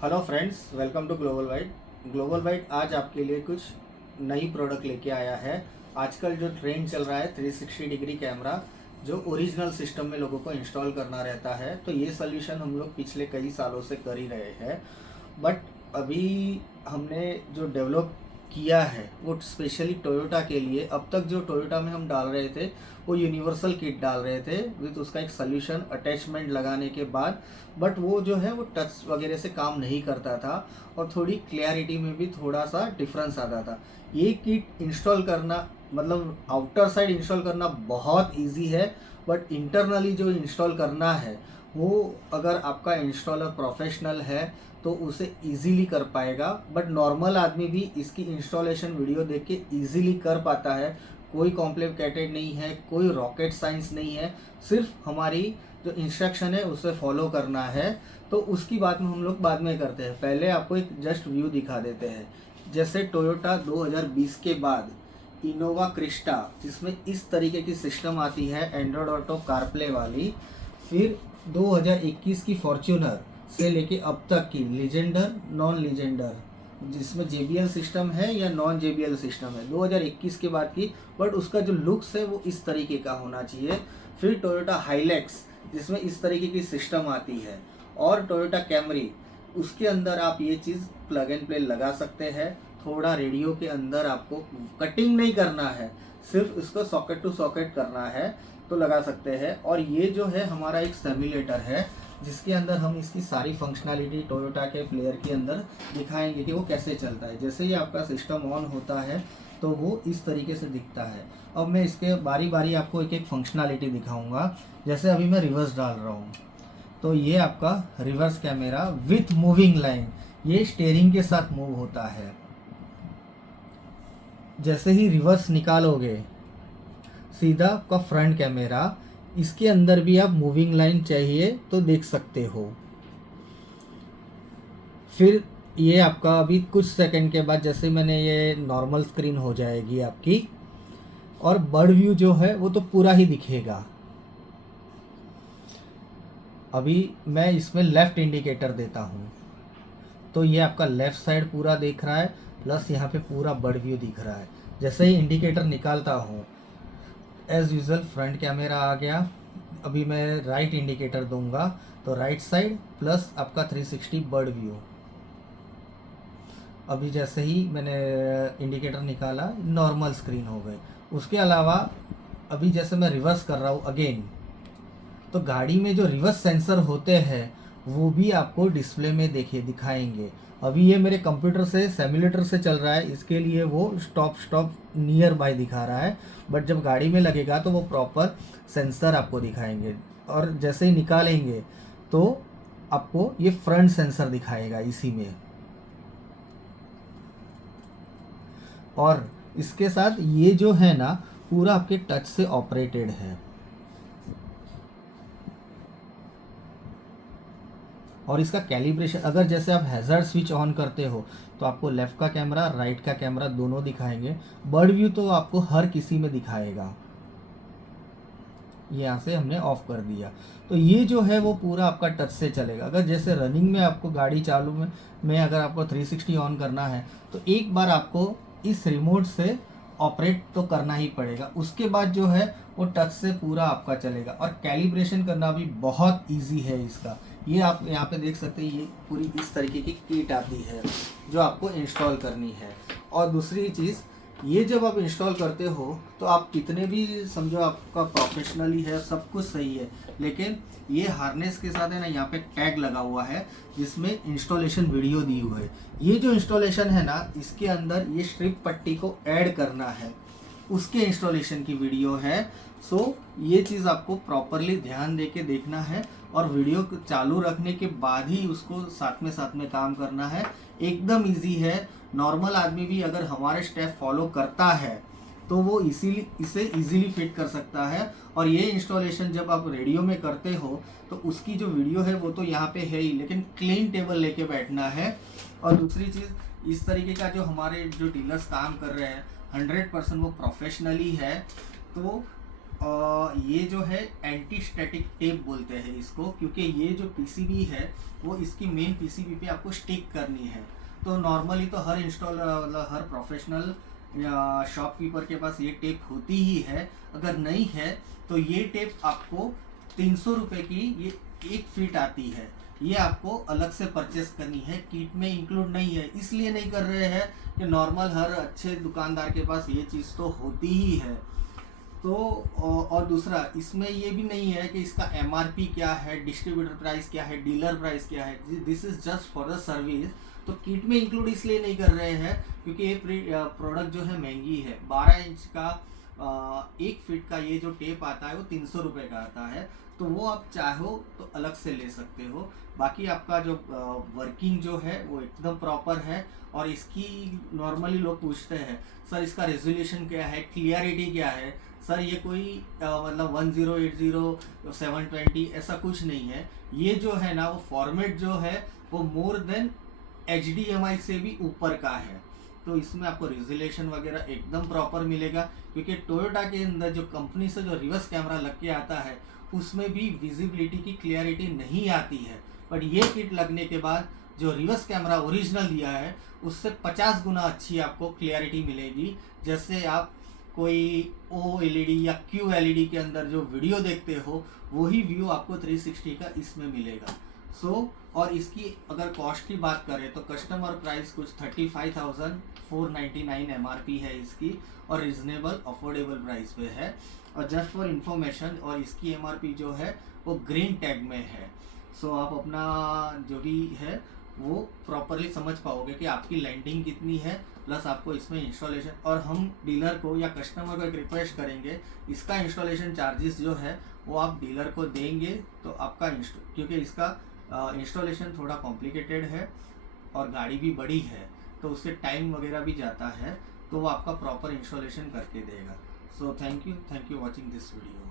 Hello friends, welcome to global wide. Global wide आज आपके लिए कुछ नई प्रोडक्ट लेके आया है। आजकल जो ट्रेंड चल रहा है 360 डिग्री कैमरा, जो ओरिजिनल सिस्टम में लोगों को इंस्टॉल करना रहता है, तो ये सोल्यूशन हम लोग पिछले कई सालों से कर ही रहे हैं। बट अभी हमने जो डेवलप किया है वो स्पेशली टोयोटा के लिए। अब तक जो टोयोटा में हम डाल रहे थे वो यूनिवर्सल किट डाल रहे थे विद उसका एक सोल्यूशन अटैचमेंट लगाने के बाद, बट वो जो है वो टच वगैरह से काम नहीं करता था और थोड़ी क्लियरिटी में भी थोड़ा सा डिफरेंस आता था। ये किट इंस्टॉल करना, मतलब आउटर साइड इंस्टॉल करना बहुत इजी है, बट इंटरनली जो इंस्टॉल करना है वो अगर आपका इंस्टॉलर प्रोफेशनल है तो उसे इजीली कर पाएगा। बट नॉर्मल आदमी भी इसकी इंस्टॉलेशन वीडियो देख के इजीली कर पाता है। कोई कॉम्प्लिकेटेड नहीं है, कोई रॉकेट साइंस नहीं है, सिर्फ हमारी जो इंस्ट्रक्शन है उसे फॉलो करना है। तो उसकी बात में हम लोग बाद में करते हैं, पहले आपको एक जस्ट व्यू दिखा देते हैं। जैसे टोयोटा 2020 के बाद इनोवा क्रिस्टा, जिसमें इस तरीके की सिस्टम आती है एंड्रॉयड ऑटो कारप्ले वाली। फिर 2021 की फॉर्च्यूनर से लेके अब तक की लीजेंडर, नॉन लीजेंडर, जिसमें JBL सिस्टम है या नॉन JBL सिस्टम है, 2021 के बाद की, बट उसका जो लुक्स है वो इस तरीके का होना चाहिए। फिर टोयोटा हाइलैक्स, जिसमें इस तरीके की सिस्टम आती है, और टोयोटा कैमरी, उसके अंदर आप ये चीज़ प्लग एंड प्ले लगा सकते हैं। थोड़ा रेडियो के अंदर आपको कटिंग नहीं करना है, सिर्फ इसको सॉकेट टू सॉकेट करना है तो लगा सकते हैं। और ये जो है हमारा एक सिम्युलेटर है जिसके अंदर हम इसकी सारी फंक्शनैलिटी टोयोटा के प्लेयर के अंदर दिखाएंगे कि वो कैसे चलता है। जैसे ही आपका सिस्टम ऑन होता है तो वो इस तरीके से दिखता है। अब मैं इसके बारी बारी आपको एक एक फंक्शनैलिटी दिखाऊंगा। जैसे अभी मैं रिवर्स डाल रहा हूँ तो ये आपका reverse camera with moving line, ये स्टीयरिंग के साथ मूव होता है। जैसे ही रिवर्स निकालोगे सीधा आपका फ्रंट कैमरा, इसके अंदर भी आप मूविंग लाइन चाहिए तो देख सकते हो। फिर ये आपका अभी कुछ सेकंड के बाद, जैसे मैंने ये नॉर्मल स्क्रीन हो जाएगी आपकी, और बर्ड व्यू जो है वो तो पूरा ही दिखेगा। अभी मैं इसमें लेफ़्ट इंडिकेटर देता हूँ तो ये आपका लेफ़्ट साइड पूरा दिख रहा है, प्लस यहाँ पे पूरा बर्ड व्यू दिख रहा है। जैसे ही इंडिकेटर निकालता हूँ एज़ यूजुअल फ्रंट कैमरा आ गया। अभी मैं राइट इंडिकेटर दूंगा तो राइट साइड प्लस आपका 360 बर्ड व्यू। अभी जैसे ही मैंने इंडिकेटर निकाला नॉर्मल स्क्रीन हो गई। उसके अलावा अभी जैसे मैं रिवर्स कर रहा हूँ अगेन, तो गाड़ी में जो रिवर्स सेंसर होते हैं वो भी आपको डिस्प्ले में दिखाएंगे। अभी ये मेरे कंप्यूटर से सिम्युलेटर से चल रहा है, इसके लिए वो स्टॉप नियर बाय दिखा रहा है, बट जब गाड़ी में लगेगा तो वो प्रॉपर सेंसर आपको दिखाएंगे। और जैसे ही निकालेंगे तो आपको ये फ्रंट सेंसर दिखाएगा इसी में। और इसके साथ ये जो है ना पूरा आपके टच से ऑपरेटेड है। और इसका कैलिब्रेशन, अगर जैसे आप हैज़र्ड स्विच ऑन करते हो तो आपको लेफ़्ट का कैमरा, राइट का कैमरा दोनों दिखाएंगे। बर्ड व्यू तो आपको हर किसी में दिखाएगा। यहाँ से हमने ऑफ कर दिया तो ये जो है वो पूरा आपका टच से चलेगा। अगर जैसे रनिंग में आपको गाड़ी चालू में अगर आपको 360 ऑन करना है तो एक बार आपको इस रिमोट से ऑपरेट तो करना ही पड़ेगा, उसके बाद जो है वो टच से पूरा आपका चलेगा। और कैलिब्रेशन करना भी बहुत इजी है इसका। ये आप यहाँ पे देख सकते हैं, ये पूरी इस तरीके की किट आती है जो आपको इंस्टॉल करनी है। और दूसरी चीज़, ये जब आप इंस्टॉल करते हो तो आप कितने भी समझो आपका प्रोफेशनली है, सब कुछ सही है, लेकिन ये हार्नेस के साथ है ना, यहाँ पे टैग लगा हुआ है जिसमें इंस्टॉलेशन वीडियो दी हुई है। ये जो इंस्टॉलेशन है ना, इसके अंदर ये स्ट्रिप पट्टी को ऐड करना है, उसके इंस्टॉलेशन की वीडियो है। सो ये चीज़ आपको प्रॉपरली ध्यान दे के देखना है और वीडियो चालू रखने के बाद ही उसको साथ में काम करना है। एकदम इजी है, नॉर्मल आदमी भी अगर हमारे स्टेप फॉलो करता है तो वो इसे इजीली फिट कर सकता है। और ये इंस्टॉलेशन जब आप रेडियो में करते हो तो उसकी जो वीडियो है वो तो यहाँ पे है ही, लेकिन क्लीन टेबल लेके बैठना है। और दूसरी चीज़, इस तरीके का जो हमारे जो डीलर्स काम कर रहे हैं 100% वो प्रोफेशनली है, तो ये जो है एंटी स्टैटिक टेप बोलते हैं इसको, क्योंकि ये जो पीसीबी है वो इसकी मेन पीसीबी पे आपको स्टिक करनी है। तो नॉर्मली तो हर इंस्टॉलर मतलब हर प्रोफेशनल या शॉपकीपर के पास ये टेप होती ही है। अगर नहीं है तो ये टेप आपको 300 रुपये की ये 1 फीट आती है, ये आपको अलग से परचेस करनी है, किट में इंक्लूड नहीं है। इसलिए नहीं कर रहे हैं कि नॉर्मल हर अच्छे दुकानदार के पास ये चीज़ तो होती ही है। तो और दूसरा इसमें ये भी नहीं है कि इसका एमआरपी क्या है, डिस्ट्रीब्यूटर प्राइस क्या है, डीलर प्राइस क्या है। This is just for the service. तो किट में इंक्लूड इसलिए नहीं कर रहे हैं क्योंकि ये प्रोडक्ट जो है महंगी है। 12 इंच का 1 फीट का ये जो टेप आता है वो 300 रुपये का आता है। तो वो आप चाहो तो अलग से ले सकते हो। बाकी आपका जो वर्किंग जो है वो एकदम प्रॉपर है। और इसकी नॉर्मली लोग पूछते हैं सर इसका रेजोल्यूशन क्या है, क्लियरिटी क्या है। सर ये कोई मतलब 1080 720 ऐसा कुछ नहीं है। ये जो है ना वो फॉर्मेट जो है वो मोर देन HDMI से भी ऊपर का है। तो इसमें आपको रेजोल्यूशन वगैरह एकदम प्रॉपर मिलेगा, क्योंकि टोयोटा के अंदर जो कंपनी से जो रिवर्स कैमरा लग के आता है उसमें भी विजिबिलिटी की क्लियरिटी नहीं आती है। बट ये किट लगने के बाद जो रिवर्स कैमरा ओरिजिनल दिया है उससे 50 गुना अच्छी आपको क्लियरिटी मिलेगी। जैसे आप कोई OLED या QLED के अंदर जो वीडियो देखते हो वही व्यू आपको 360 का इसमें मिलेगा। और इसकी अगर कॉस्ट की बात करें तो कस्टमर प्राइस कुछ 35,499 MRP है इसकी, और रिजनेबल अफोर्डेबल प्राइस पे है। और जस्ट फॉर इंफॉर्मेशन, और इसकी MRP जो है वो ग्रीन टैग में है। आप अपना जो भी है वो प्रॉपरली समझ पाओगे कि आपकी लैंडिंग कितनी है, प्लस आपको इसमें इंस्टॉलेशन। और हम डीलर को या कस्टमर को एक रिक्वेस्ट करेंगे, इसका इंस्टॉलेशन चार्जेस जो है वो आप डीलर को देंगे तो आपका क्योंकि इसका इंस्टॉलेशन थोड़ा कॉम्प्लिकेटेड है और गाड़ी भी बड़ी है तो उससे टाइम वगैरह भी जाता है, तो वो आपका प्रॉपर इंस्टॉलेशन करके देगा। Thank you watching this video.